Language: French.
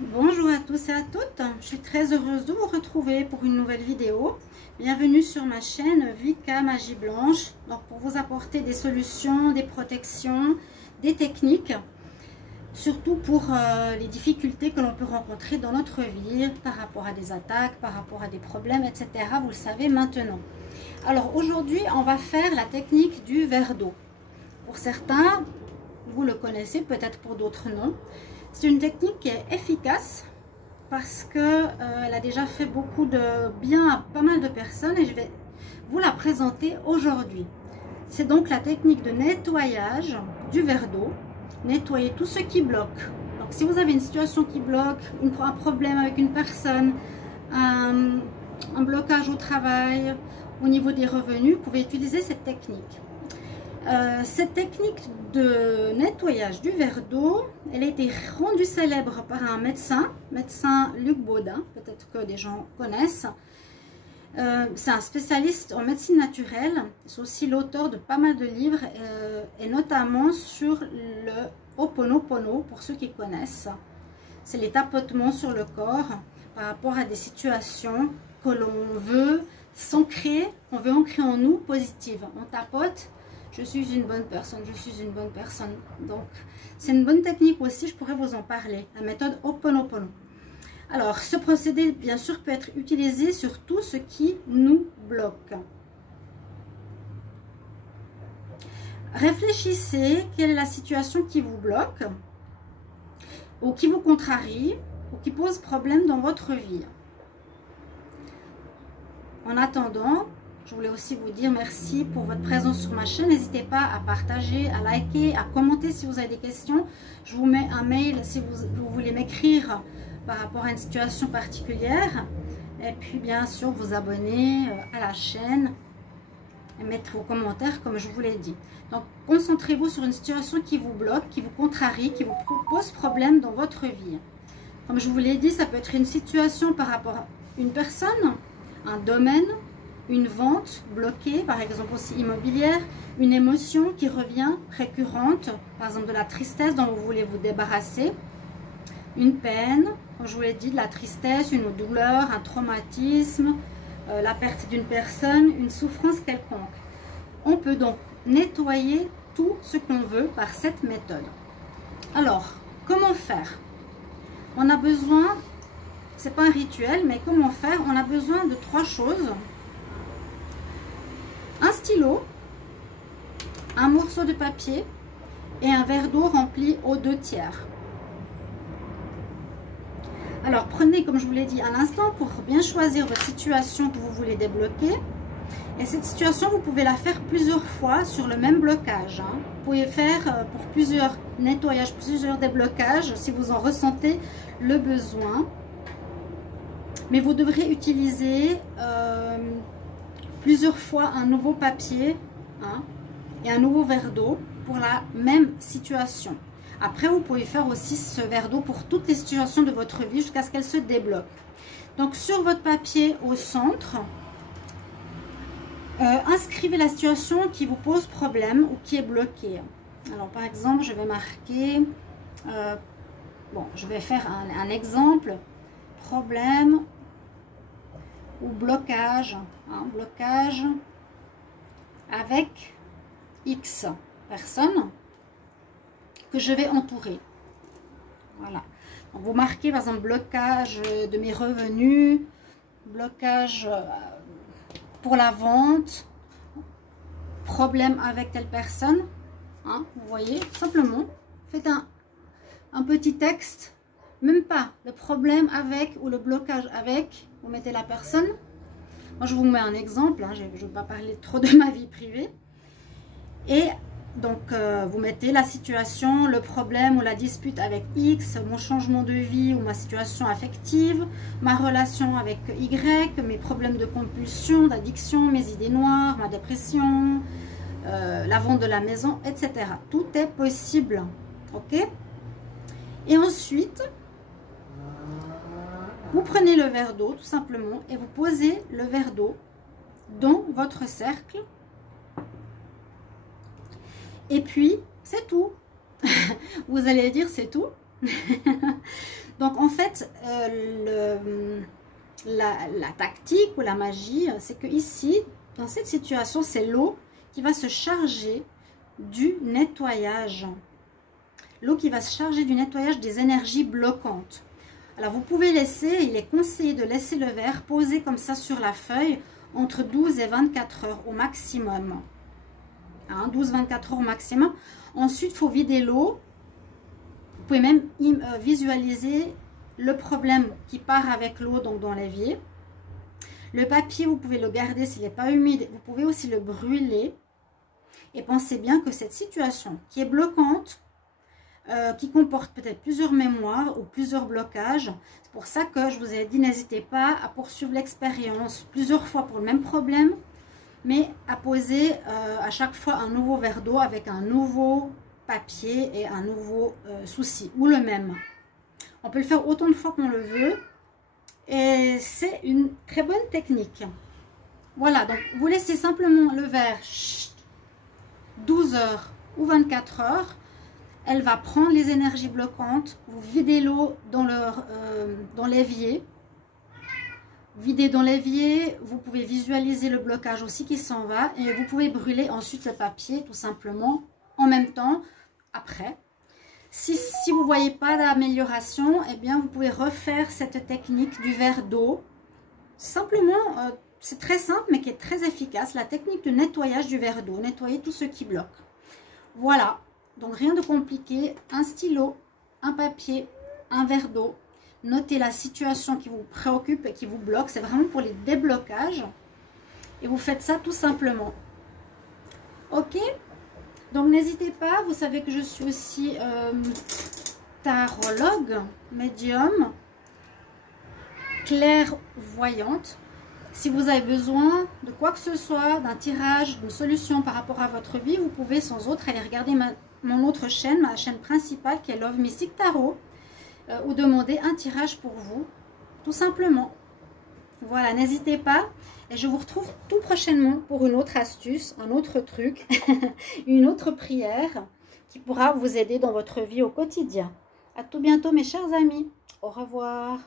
Bonjour à tous et à toutes, je suis très heureuse de vous retrouver pour une nouvelle vidéo. Bienvenue sur ma chaîne Vika Magie Blanche, donc pour vous apporter des solutions, des protections, des techniques, surtout pour les difficultés que l'on peut rencontrer dans notre vie par rapport à des attaques, par rapport à des problèmes, etc. Vous le savez maintenant. Alors aujourd'hui, on va faire la technique du verre d'eau. Pour certains, vous le connaissez, peut-être pour d'autres non. C'est une technique qui est efficace parce qu'elle a déjà fait beaucoup de bien à pas mal de personnes et je vais vous la présenter aujourd'hui. C'est donc la technique de nettoyage du verre d'eau, nettoyer tout ce qui bloque. Donc si vous avez une situation qui bloque, un problème avec une personne, un blocage au travail, au niveau des revenus, vous pouvez utiliser cette technique. Cette technique de nettoyage du verre d'eau, elle a été rendue célèbre par un médecin Luc Baudin, peut-être que des gens connaissent. C'est un spécialiste en médecine naturelle, c'est aussi l'auteur de pas mal de livres, et notamment sur le Ho'oponopono, pour ceux qui connaissent. C'est les tapotements sur le corps par rapport à des situations que l'on veut s'ancrer, qu'on veut ancrer en nous positives. On tapote. Je suis une bonne personne, je suis une bonne personne. Donc, c'est une bonne technique aussi, je pourrais vous en parler, la méthode Ho'oponopono. Alors, ce procédé, bien sûr, peut être utilisé sur tout ce qui nous bloque. Réfléchissez, quelle est la situation qui vous bloque, ou qui vous contrarie, ou qui pose problème dans votre vie. En attendant, je voulais aussi vous dire merci pour votre présence sur ma chaîne. N'hésitez pas à partager, à liker, à commenter si vous avez des questions. Je vous mets un mail si vous voulez m'écrire par rapport à une situation particulière. Et puis bien sûr vous abonner à la chaîne et mettre vos commentaires comme je vous l'ai dit. Donc concentrez-vous sur une situation qui vous bloque, qui vous contrarie, qui vous pose problème dans votre vie. Comme je vous l'ai dit, ça peut être une situation par rapport à une personne, un domaine, une vente bloquée, par exemple aussi immobilière, une émotion qui revient récurrente, par exemple de la tristesse dont vous voulez vous débarrasser, une peine, comme je vous l'ai dit, de la tristesse, une douleur, un traumatisme, la perte d'une personne, une souffrance quelconque. On peut donc nettoyer tout ce qu'on veut par cette méthode. Alors, comment faire? On a besoin, c'est pas un rituel, mais comment faire? On a besoin de 3 choses. Un stylo, un morceau de papier et un verre d'eau rempli aux 2/3. Alors prenez, comme je vous l'ai dit à l'instant, pour bien choisir votre situation que vous voulez débloquer. Et cette situation, vous pouvez la faire plusieurs fois sur le même blocage. Vous pouvez faire pour plusieurs nettoyages, plusieurs déblocages si vous en ressentez le besoin. Mais vous devrez utiliser plusieurs fois un nouveau papier et un nouveau verre d'eau pour la même situation. Après, vous pouvez faire aussi ce verre d'eau pour toutes les situations de votre vie jusqu'à ce qu'elle se débloque. Donc, sur votre papier au centre, inscrivez la situation qui vous pose problème ou qui est bloquée. Alors, par exemple, je vais marquer, je vais faire un exemple, problème ou blocage, blocage avec X personnes que je vais entourer. Voilà. Donc vous marquez par exemple blocage de mes revenus, blocage pour la vente, problème avec telle personne. Vous voyez, simplement, faites un petit texte, même pas le problème avec ou le blocage avec. Vous mettez la personne. Moi, je vous mets un exemple. Je ne vais pas parler trop de ma vie privée. Et donc, vous mettez la situation, le problème ou la dispute avec X, mon changement de vie ou ma situation affective, ma relation avec Y, mes problèmes de compulsion, d'addiction, mes idées noires, ma dépression, la vente de la maison, etc. Tout est possible. OK? Et ensuite, vous prenez le verre d'eau tout simplement et vous posez le verre d'eau dans votre cercle. Et puis, c'est tout. Vous allez dire c'est tout. Donc en fait, la tactique ou la magie, c'est que ici, dans cette situation, c'est l'eau qui va se charger du nettoyage. L'eau qui va se charger du nettoyage des énergies bloquantes. Alors vous pouvez laisser, il est conseillé de laisser le verre posé comme ça sur la feuille entre 12 et 24 heures au maximum. Hein, 12-24 heures au maximum. Ensuite, il faut vider l'eau. Vous pouvez même visualiser le problème qui part avec l'eau, donc dans l'évier. Le papier, vous pouvez le garder s'il n'est pas humide. Vous pouvez aussi le brûler. Et pensez bien que cette situation qui est bloquante, qui comporte peut-être plusieurs mémoires ou plusieurs blocages. C'est pour ça que je vous ai dit, n'hésitez pas à poursuivre l'expérience plusieurs fois pour le même problème, mais à poser à chaque fois un nouveau verre d'eau avec un nouveau papier et un nouveau souci, ou le même. On peut le faire autant de fois qu'on le veut, et c'est une très bonne technique. Voilà, donc vous laissez simplement le verre 12 heures ou 24 heures. Elle va prendre les énergies bloquantes, vous videz l'eau dans l'évier. Videz dans l'évier, vous pouvez visualiser le blocage aussi qui s'en va et vous pouvez brûler ensuite le papier tout simplement en même temps après. Si vous ne voyez pas d'amélioration, eh bien vous pouvez refaire cette technique du verre d'eau. Simplement, c'est très simple mais qui est très efficace, la technique de nettoyage du verre d'eau, nettoyer tout ce qui bloque. Voilà. Donc rien de compliqué, un stylo, un papier, un verre d'eau. Notez la situation qui vous préoccupe et qui vous bloque. C'est vraiment pour les déblocages. Et vous faites ça tout simplement. Ok? Donc n'hésitez pas, vous savez que je suis aussi tarologue, médium, clairvoyante. Si vous avez besoin de quoi que ce soit, d'un tirage, d'une solution par rapport à votre vie, vous pouvez sans autre aller regarder mon autre chaîne, ma chaîne principale qui est Love Mystic Tarot, ou demander un tirage pour vous, tout simplement. Voilà, n'hésitez pas. Et je vous retrouve tout prochainement pour une autre astuce, un autre truc, une autre prière qui pourra vous aider dans votre vie au quotidien. À tout bientôt mes chers amis. Au revoir.